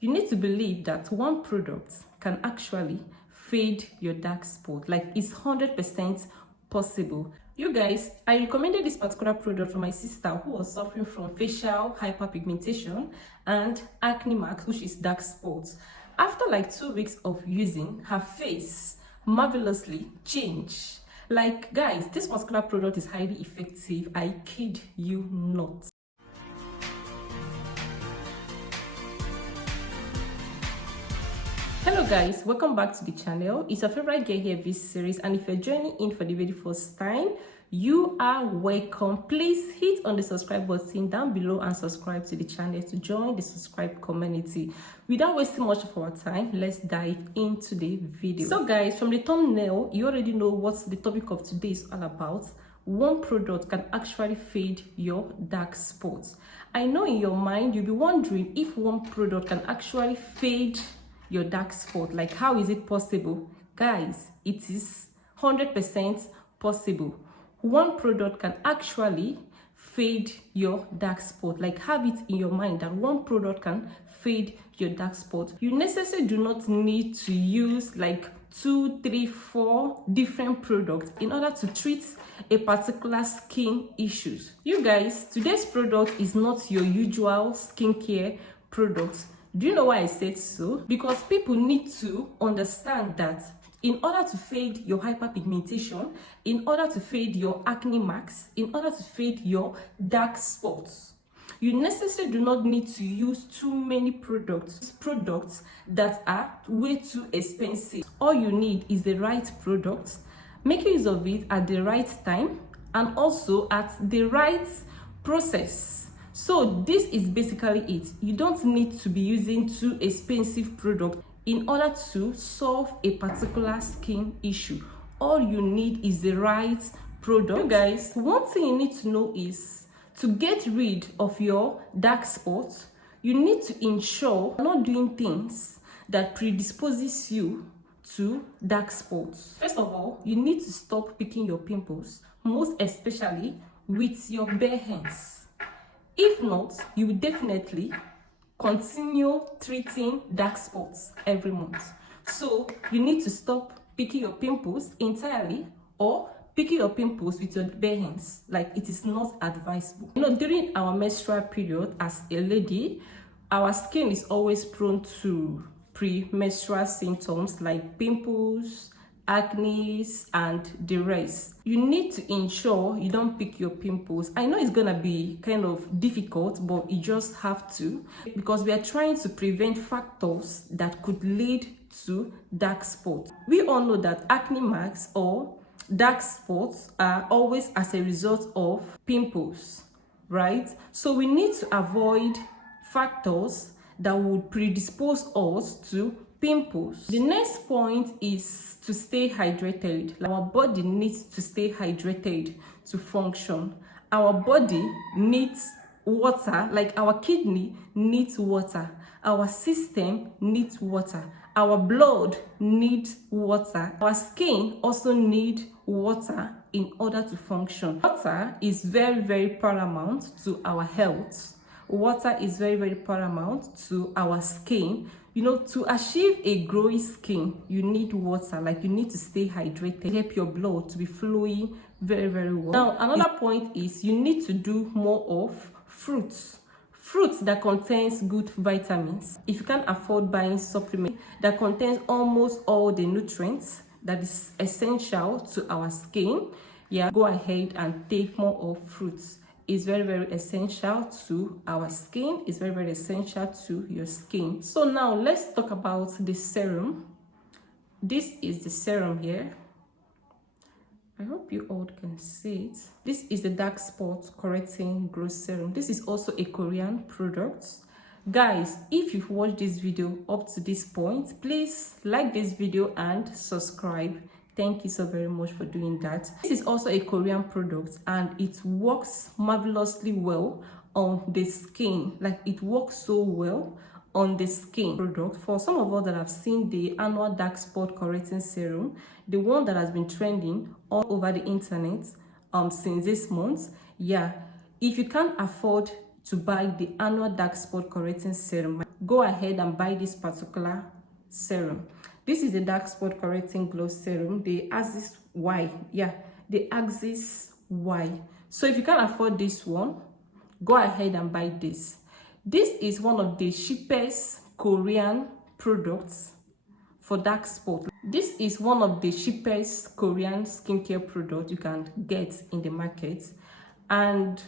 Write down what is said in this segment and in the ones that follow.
You need to believe that one product can actually fade your dark spot. Like, it's 100% possible. You guys, I recommended this particular product for my sister who was suffering from facial hyperpigmentation and acne marks, which is dark spots. After like 2 weeks of using, her face marvelously changed. Like, guys, this particular product is highly effective. I kid you not. Hello guys, welcome back to the channel. It's your favorite girl here this series, and if you're joining in for the very first time, you are welcome. Please hit on the subscribe button down below and subscribe to the channel to join the subscribe community. Without wasting much of our time, let's dive into the video. So guys, from the thumbnail, you already know what the topic of today is all about. One product can actually fade your dark spots. I know in your mind you'll be wondering if one product can actually fade your dark spot. Like, how is it possible? Guys, it is 100% possible. One product can actually fade your dark spot. Like, have it in your mind that one product can fade your dark spot. You necessarily do not need to use like 2, 3, 4 different products in order to treat a particular skin issues. You guys, today's product is not your usual skincare product. Do you know why I said so? Because people need to understand that in order to fade your hyperpigmentation, in order to fade your acne marks, in order to fade your dark spots, you necessarily do not need to use too many products that are way too expensive. All you need is the right product, make use of it at the right time, and also at the right process. So this is basically it. You don't need to be using too expensive products in order to solve a particular skin issue. All you need is the right product. You guys, one thing you need to know is to get rid of your dark spots, you need to ensure you're not doing things that predisposes you to dark spots. First of all, you need to stop picking your pimples, most especially with your bare hands. If not, you will definitely continue treating dark spots every month. So you need to stop picking your pimples entirely or picking your pimples with your bare hands. Like, it is not advisable. You know, during our menstrual period as a lady, our skin is always prone to premenstrual symptoms like pimples, acne, and the rest. You need to ensure you don't pick your pimples. I know it's gonna be kind of difficult, but you just have to, because we are trying to prevent factors that could lead to dark spots. We all know that acne marks or dark spots are always as a result of pimples, right? So we need to avoid factors that would predispose us to pimples. The next point is to stay hydrated. Our body needs to stay hydrated to function. Our body needs water, like our kidney needs water. Our system needs water. Our blood needs water. Our skin also needs water in order to function. Water is very, very paramount to our health. Water is very, very paramount to our skin. You know, to achieve a glowing skin, you need water. Like, you need to stay hydrated, help your blood to be flowing very, very well. Now, another point is you need to do more of fruits that contains good vitamins. If you can't afford buying supplements that contains almost all the nutrients that is essential to our skin, yeah, go ahead and take more of fruits. Is very, very essential to our skin. It's very, very essential to your skin. So now let's talk about the serum. This is the serum here. I hope you all can see it. This is the dark spot correcting growth serum. This is also a Korean product. Guys, if you've watched this video up to this point, please like this video and subscribe. Thank you so very much for doing that. This is also a Korean product and it works marvelously well on the skin. Like, it works so well on the skin product. For some of us that have seen the annual dark spot correcting serum, the one that has been trending all over the internet since this month, yeah, if you can't afford to buy the annual dark spot correcting serum, go ahead and buy this particular serum. This is the dark spot correcting glow serum, the Axis Y. Yeah, the Axis Y. So if you can't afford this one, go ahead and buy this. This is one of the cheapest Korean products for dark spot. This is one of the cheapest Korean skincare products you can get in the market. And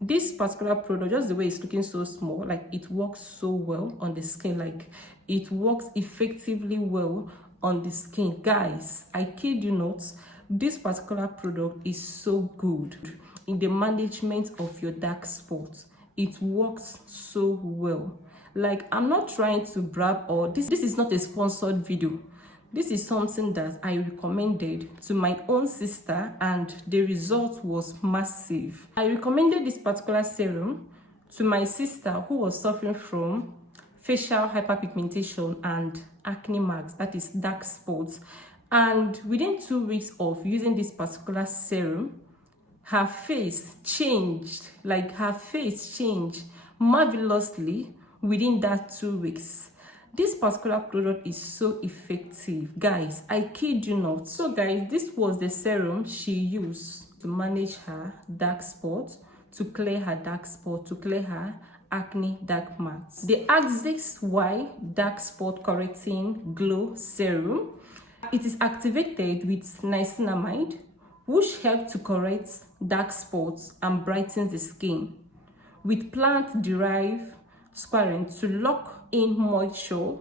this particular product, just the way it's looking so small, like it works so well on the skin, like it works effectively well on the skin. Guys, I kid you not, this particular product is so good in the management of your dark spots. It works so well. Like, I'm not trying to brag, or this is not a sponsored video. This is something that I recommended to my own sister and the result was massive. I recommended this particular serum to my sister who was suffering from facial hyperpigmentation and acne marks, that is dark spots. And within 2 weeks of using this particular serum, her face changed, like her face changed marvelously within that 2 weeks. This particular product is so effective, guys. I kid you not. So guys, this was the serum she used to manage her dark spots, to clear her dark spot, to clear her acne dark marks. The Axis Y dark spot correcting glow serum. It is activated with niacinamide, which helps to correct dark spots and brightens the skin, with plant-derived squalene to lock in moisture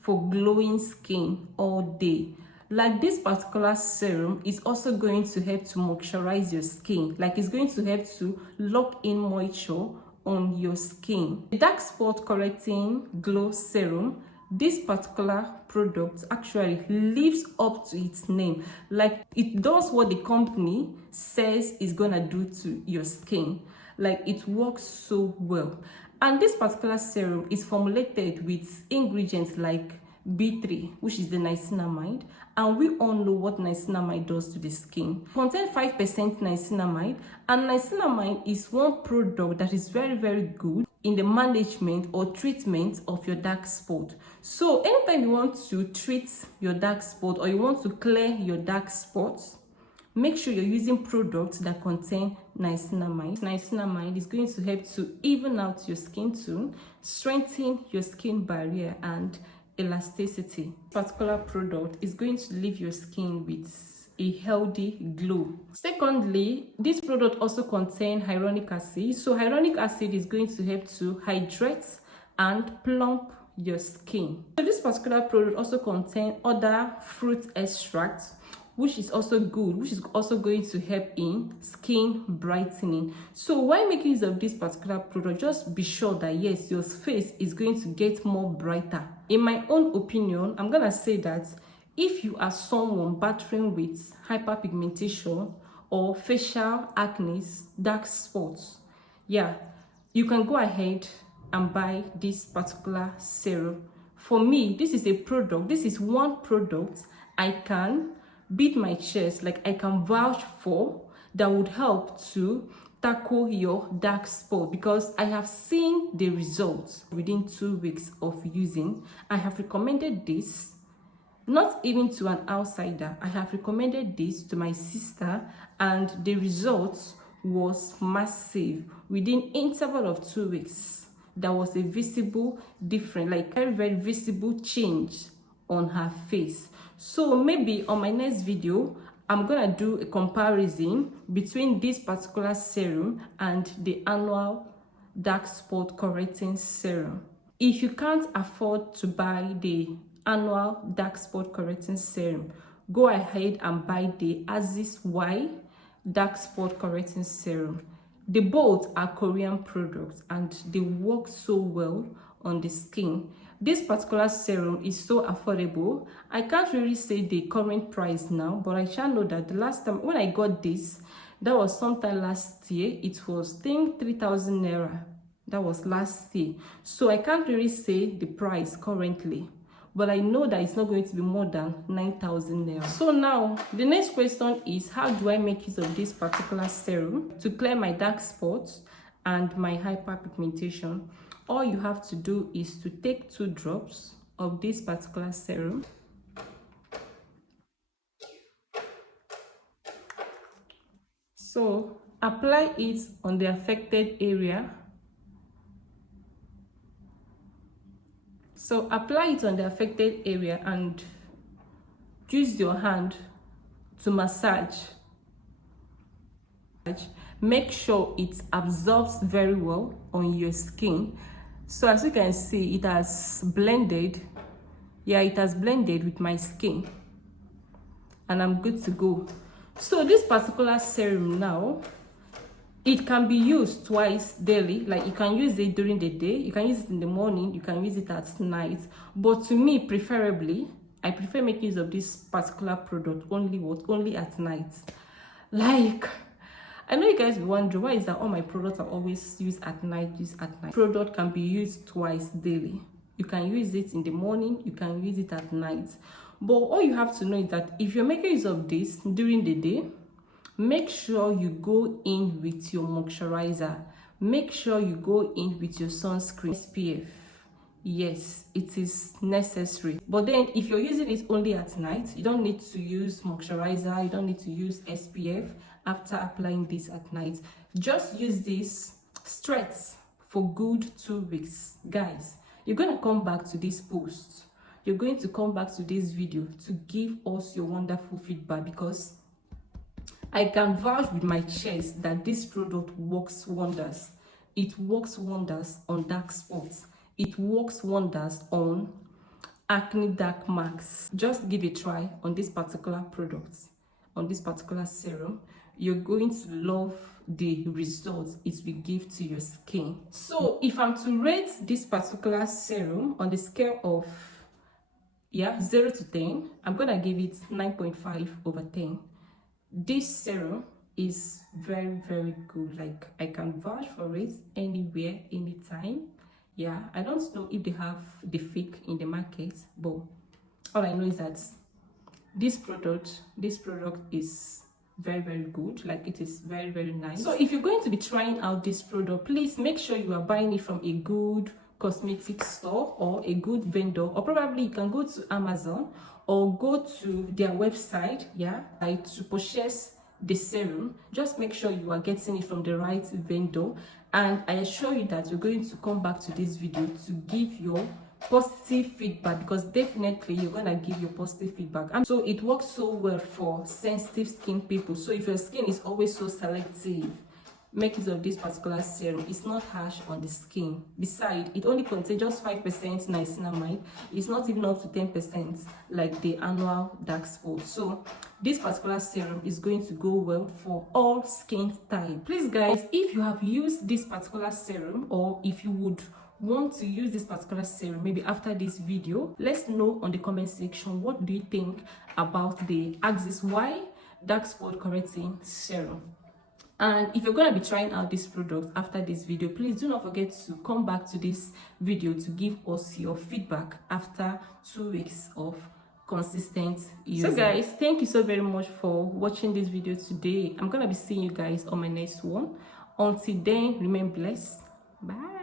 for glowing skin all day. Like, this particular serum is also going to help to moisturize your skin, like it's going to help to lock in moisture on your skin. The dark spot correcting glow serum, this particular product actually lives up to its name. Like, it does what the company says it's gonna do to your skin. Like, it works so well. And this particular serum is formulated with ingredients like B3, which is the niacinamide, and we all know what niacinamide does to the skin. It contains 5% niacinamide, and niacinamide is one product that is very, very good in the management or treatment of your dark spot. So anytime you want to treat your dark spot or you want to clear your dark spots, make sure you're using products that contain niacinamide. Niacinamide is going to help to even out your skin tone, strengthen your skin barrier and elasticity. This particular product is going to leave your skin with a healthy glow. Secondly, this product also contains hyaluronic acid. So hyaluronic acid is going to help to hydrate and plump your skin. So this particular product also contains other fruit extracts, which is also good, which is also going to help in skin brightening. So while making use of this particular product, just be sure that yes, your face is going to get more brighter. In my own opinion, I'm gonna say that if you are someone battling with hyperpigmentation or facial acne, dark spots, yeah, you can go ahead and buy this particular serum. For me, this is a product, this is one product I can beat my chest, like I can vouch for, that would help to tackle your dark spot, because I have seen the results within 2 weeks of using. I have recommended this not even to an outsider. I have recommended this to my sister and the results was massive. Within interval of 2 weeks, there was a visible difference, like very, very visible change on her face. So maybe on my next video, I'm gonna do a comparison between this particular serum and the annual dark spot correcting serum. If you can't afford to buy the annual dark spot correcting serum, go ahead and buy the Axis Y dark spot correcting serum. They both are Korean products and they work so well on the skin. This particular serum is so affordable. I can't really say the current price now, but I shall know that the last time when I got this, that was sometime last year. It was, I think, 3,000 naira. That was last year. So I can't really say the price currently, but I know that it's not going to be more than 9,000 naira. So now the next question is, how do I make use of this particular serum to clear my dark spots and my hyperpigmentation, all you have to do is to take 2 drops of this particular serum. So apply it on the affected area. So apply it on the affected area and use your hand to massage. Make sure it absorbs very well on your skin. So as you can see, it has blended. Yeah, it has blended with my skin and I'm good to go. So this particular serum now, it can be used twice daily. Like you can use it during the day, you can use it in the morning, you can use it at night. But to me, preferably, I prefer making use of this particular product only at night. Like, I know you guys be wondering, why is that all my products are always used at night, Product can be used twice daily. You can use it in the morning, you can use it at night. But all you have to know is that if you're making use of this during the day, make sure you go in with your moisturizer. Make sure you go in with your sunscreen, SPF. Yes, it is necessary. But then if you're using it only at night, you don't need to use moisturizer, you don't need to use SPF after applying this at night. Just use this straight for good 2 weeks. Guys, you're going to come back to this post. You're going to come back to this video to give us your wonderful feedback, because I can vouch with my chest that this product works wonders. It works wonders on dark spots. It works wonders on acne dark marks. Just give a try on this particular product, on this particular serum. You're going to love the results it will give to your skin. So if I'm to rate this particular serum on the scale of 0 to 10, I'm gonna give it 9.5 over 10. This serum is very, very good. Like, I can vouch for it anywhere, anytime. Yeah, I don't know if they have the fake in the market, but all I know is that this product is very, very good. Like, it is very, very nice. So if you're going to be trying out this product, please make sure you are buying it from a good cosmetic store or a good vendor, or probably you can go to Amazon or go to their website, to purchase the serum. Just make sure you are getting it from the right vendor, and I assure you that you're going to come back to this video to give your positive feedback, because definitely you're gonna give your positive feedback. And so it works so well for sensitive skin people. So if your skin is always so selective, make use of this particular serum. It's not harsh on the skin. Besides, it only contains just 5% niacinamide. It's not even up to 10% like the annual dark spot. So this particular serum is going to go well for all skin type. Please guys, if you have used this particular serum, or if you would want to use this particular serum maybe after this video, let's know on the comment section. What do you think about the Axis Y dark spot correcting serum? And if you're going to be trying out this product after this video, please do not forget to come back to this video to give us your feedback after 2 weeks of consistent use. So guys, thank you so very much for watching this video today. I'm going to be seeing you guys on my next one. Until then, remain blessed. Bye.